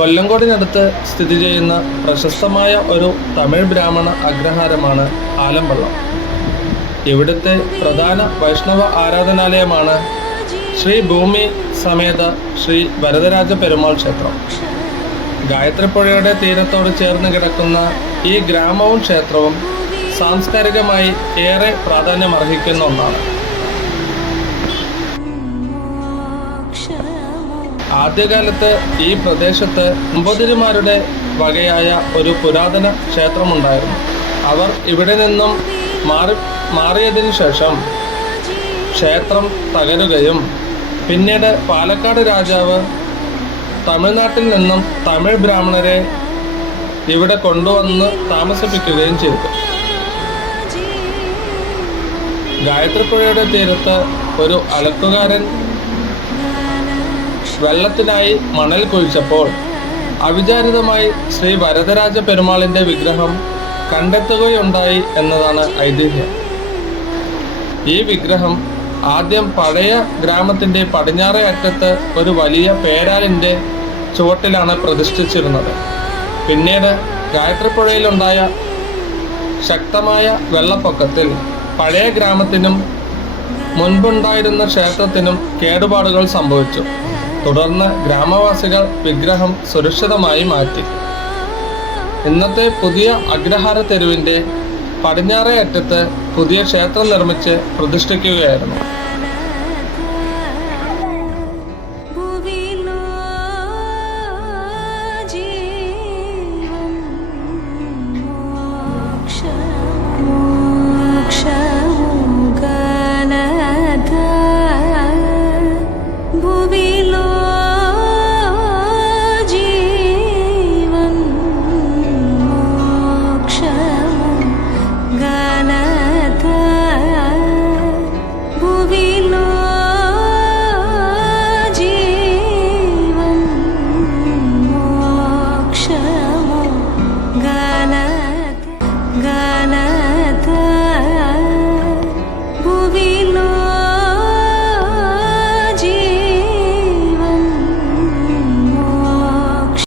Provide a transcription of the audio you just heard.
കൊല്ലങ്കോടിനടുത്ത് സ്ഥിതി ചെയ്യുന്ന പ്രശസ്തമായ ഒരു തമിഴ് ബ്രാഹ്മണ അഗ്രഹാരമാണ് ആലമ്പള്ളം. ഇവിടുത്തെ പ്രധാന വൈഷ്ണവ ആരാധനാലയമാണ് ശ്രീ ഭൂമി സമേത ശ്രീ വരദരാജ പെരുമാൾ ക്ഷേത്രം. ഗായത്രിപ്പുഴയുടെ തീരത്തോട് ചേർന്ന് കിടക്കുന്ന ഈ ഗ്രാമവും ക്ഷേത്രവും സാംസ്കാരികമായി ഏറെ പ്രാധാന്യമർഹിക്കുന്ന ഒന്നാണ്. ആദ്യകാലത്ത് ഈ പ്രദേശത്ത് നമ്പൂതിരിമാരുടെ വകയായ ഒരു പുരാതന ക്ഷേത്രമുണ്ടായിരുന്നു. അവർ ഇവിടെ നിന്നും മാറിയതിനു ശേഷം ക്ഷേത്രം തകരുകയും പിന്നീട് പാലക്കാട് രാജാവ് തമിഴ്നാട്ടിൽ നിന്നും തമിഴ് ബ്രാഹ്മണരെ ഇവിടെ കൊണ്ടുവന്ന് താമസിപ്പിക്കുകയും ചെയ്തു. ഗായത്രിപ്പുഴയുടെ തീരത്ത് ഒരു അലക്കുകാരൻ വെള്ളത്തിനായി മണൽ കുഴിച്ചപ്പോൾ അവിചാരിതമായി ശ്രീ വരദരാജ പെരുമാളിൻ്റെ വിഗ്രഹം കണ്ടെത്തുകയുണ്ടായി എന്നതാണ് ഐതിഹ്യം. ഈ വിഗ്രഹം ആദ്യം പഴയ ഗ്രാമത്തിൻ്റെ പടിഞ്ഞാറേ അറ്റത്ത് ഒരു വലിയ പേരാലിൻ്റെ ചുവട്ടിലാണ് പ്രതിഷ്ഠിച്ചിരുന്നത്. പിന്നീട് ഗായത്രിപ്പുഴയിലുണ്ടായ ശക്തമായ വെള്ളപ്പൊക്കത്തിൽ പഴയ ഗ്രാമത്തിനും മുൻപുണ്ടായിരുന്ന ക്ഷേത്രത്തിനും കേടുപാടുകൾ സംഭവിച്ചു. തുടർന്ന് ഗ്രാമവാസികൾ വിഗ്രഹം സുരക്ഷിതമായി മാറ്റി. ഇന്നത്തെ പുതിയ അഗ്രഹാര തെരുവിൻ്റെ പടിഞ്ഞാറേ അറ്റത്ത് പുതിയ ക്ഷേത്രം നിർമ്മിച്ച് പ്രതിഷ്ഠിക്കുകയായിരുന്നു.